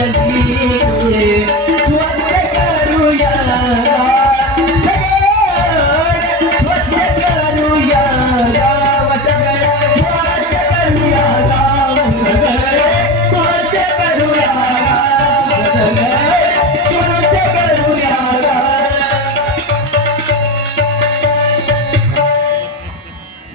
जगी